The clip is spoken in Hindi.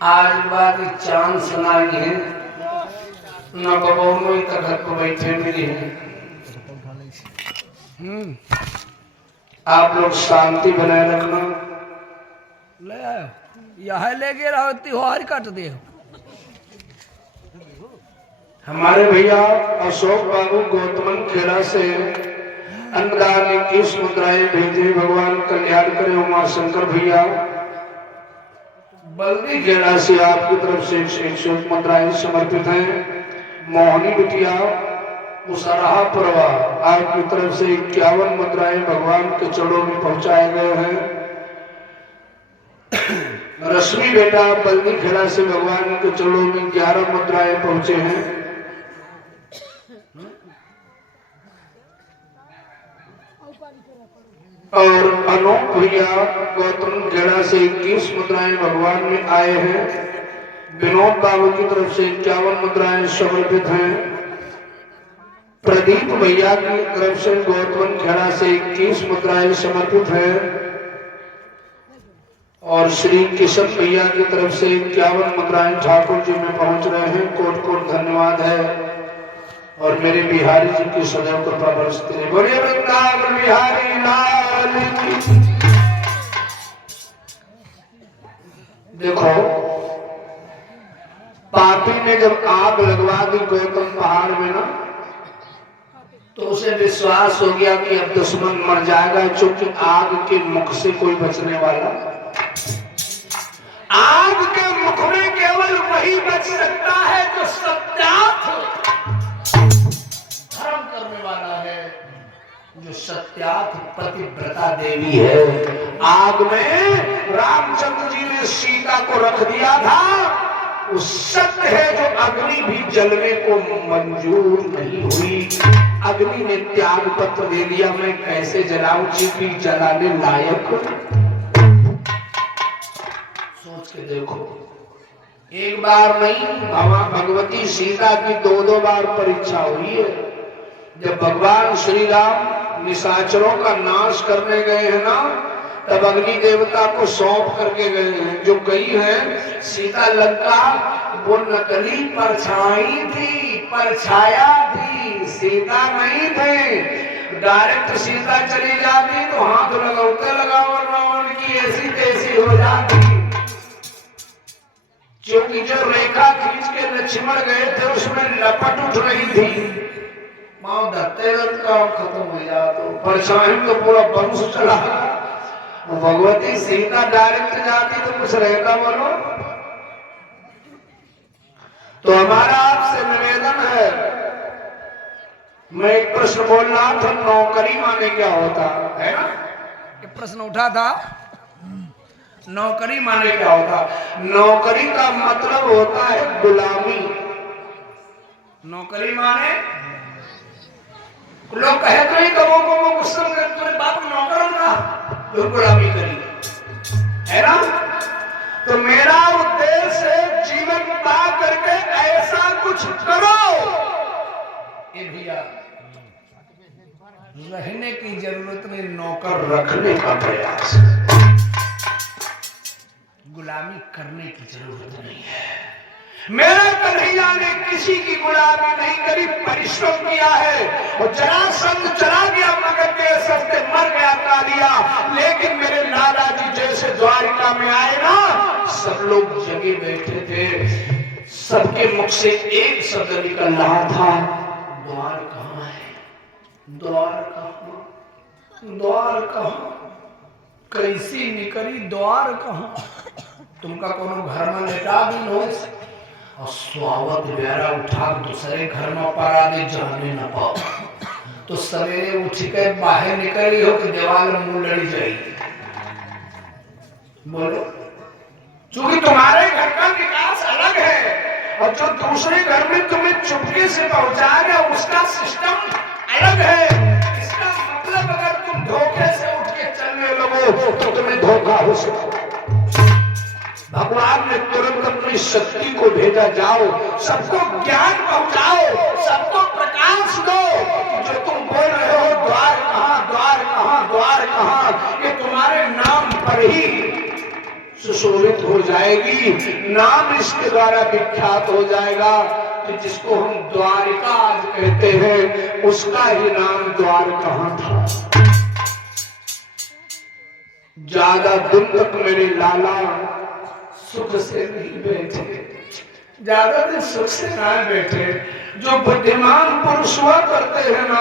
आज बात चांद सुनाई है न बबौनो तखत को बैठे मिली है। आप लोग शांति बनाए रखना। ले आयो यहाँ ले गए रहती हो हर काट दे। हमारे भैया अशोक बाबू गौतमन खेड़ा से अन्नदान 21 मुद्राएं भेजे। भगवान कल्याण करे। उमा शंकर भैया बल्दी खेड़ा से आपकी तरफ से 101 मुद्राएं समर्पित हैं। मोहनी बिटिया मुसराहा परवा आपकी तरफ से 51 मुद्राएं भगवान के चरणों में पहुंचाए गए हैं। रश्मि बेटा बल्दी खेड़ा से भगवान के चरणों में 11 मुद्राएं पहुंचे हैं। और अनूप भैया गौतम खेड़ा से 21 मुद्राएं भगवान में आए हैं। विनोद बाबू की तरफ से 51 मुद्राएं समर्पित हैं। प्रदीप भैया की तरफ से गौतम खेड़ा से 21 मुद्राएं समर्पित हैं। और श्री किशन भैया की तरफ से 51 मुद्राएं ठाकुर जी में पहुंच रहे हैं। कोट कोट धन्यवाद है। और मेरे बिहारी जी की सदैव कृपा बरसती रहे। बोलिए वृंदावन बिहारी लाल की। देखो पापी ने जब आग लगवा दी गौतम पहाड़ में ना, तो उसे विश्वास हो गया कि अब दुश्मन मर जाएगा, क्योंकि आग के मुख से कोई बचने वाला। आग के मुख में केवल वही बच सकता है जो सत्यार्थ धर्म करने वाला है, जो सत्यार्थ पतिव्रता देवी है। आग में रामचंद्र जी ने सीता को रख दिया था। उस सत्य है जो अग्नि भी जलने को मंजूर नहीं हुई। अग्नि ने त्याग पत्र दे दिया, मैं कैसे जलाऊं चीटी जलाने लायक। सोच के देखो, एक बार नहीं भगवती सीता की दो बार परीक्षा हुई है। जब भगवान श्री राम निशाचरों का नाश करने गए हैं ना, तब अग्नि देवता को सौंप करके गए हैं। जो गई है सीता लंका, वो नकली परछाई थी, परछाया थी, सीता नहीं थे। डायरेक्ट सीता चली जाती तो हाथ लगाते लगाओ रावण की ऐसी तैसी हो जाती। क्योंकि जो रेखा खींच के लक्ष्मण गए थे उसमें लपट उठ रही थी। मां धत्ते काम खत्म हो जाता तो परछाई तो पूरा वंश चला। भगवती सीता डायरेक्ट जाती तो कुछ रहता बोलो। तो हमारा आपसे निवेदन है, मैं एक प्रश्न बोल रहा था, नौकरी माने क्या होता है ना? ये प्रश्न उठा था, नौकरी माने क्या होता? नौकरी का मतलब होता है गुलामी। नौकरी माने लोग कहे तो ही कबो को गुस्सा में तुम्हारे बाप नौकर होगा, जो गुलामी करी है ना। तो मेरा उद्देश्य है जीवन पा करके ऐसा कुछ करो। ये भैया रहने की जरूरत नहीं, नौकर रखने का प्रयास, गुलामी करने की जरूरत नहीं है। मेरे कन्हैया ने किसी की गुलामी नहीं करी, परिश्रम किया है। और जरासंध चला गया मगर के सस्ते मर गया कालिया। लेकिन मेरे लाला जी जैसे द्वारिका में आए ना, सब लोग जगे बैठे थे। सबके मुख से एक शब्द निकल रहा था, द्वार कहाँ है, द्वार कहाँ, द्वार कहाँ। कैसी निकली द्वार कहाँ। तुमका कोनो घर में लेटा भी लो और स्वागत बेरा उठा दूसरे घर में पड़ा दे, जाने न पाओ तो सवेरे उठ के बाहर निकली हो कि दीवार में मुंह लड़ी जाएगी। बोलो, क्योंकि तुम्हारे घर का विकास अलग है और जो दूसरे घर में तुम्हें चुपके से पहुंचाएगा उसका सिस्टम अलग है। इसका मतलब अगर तुम धोखे से उठ के चलने लगो तो तुम्हें धोखा हो सकता। भगवान ने तुरंत अपनी शक्ति को भेजा, जाओ सबको ज्ञान पहुंचाओ, सबको प्रकाश दो। जो तुम बोल रहे हो द्वार कहाँ, द्वार कहाँ, द्वार कहाँ, ये तुम्हारे नाम पर ही सुशोभित हो जाएगी, नाम इसके द्वारा विख्यात हो जाएगा। कि जिसको हम द्वारिका आज कहते हैं, उसका ही नाम द्वारका था। ज्यादा दिन तक मेरे लाला सुख से नहीं बैठे, ज्यादा दिन सुख से ना बैठे। जो बुद्धिमान पुरुष हुआ करते हैं ना,